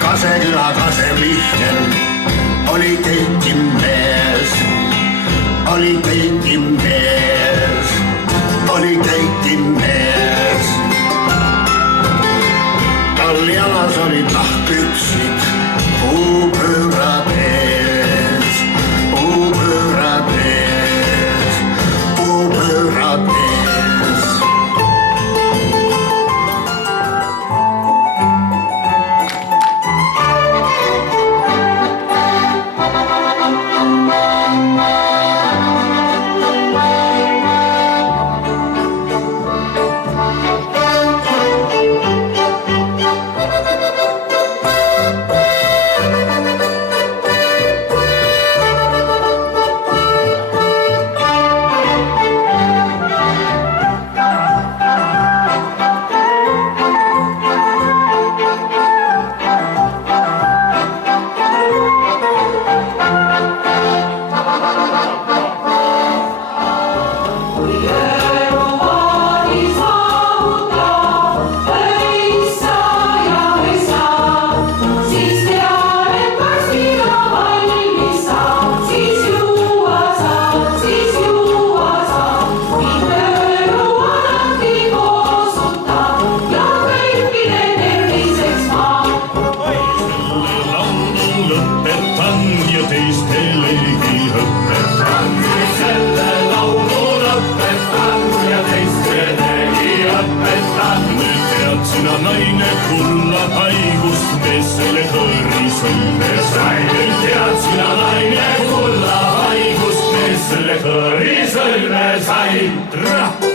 Kaseküla Kasevihkel oli keitimees, oli keitimees, oli keitimees. Tal jalas oli tahkpüksid, puupöörad ees, puupöörad ees, puupöörad ees. Sina naine kulla haigust, mees selle hõõrisõlme sai. Tead sina naine kulla haigust, mees selle hõõrisõlme sai.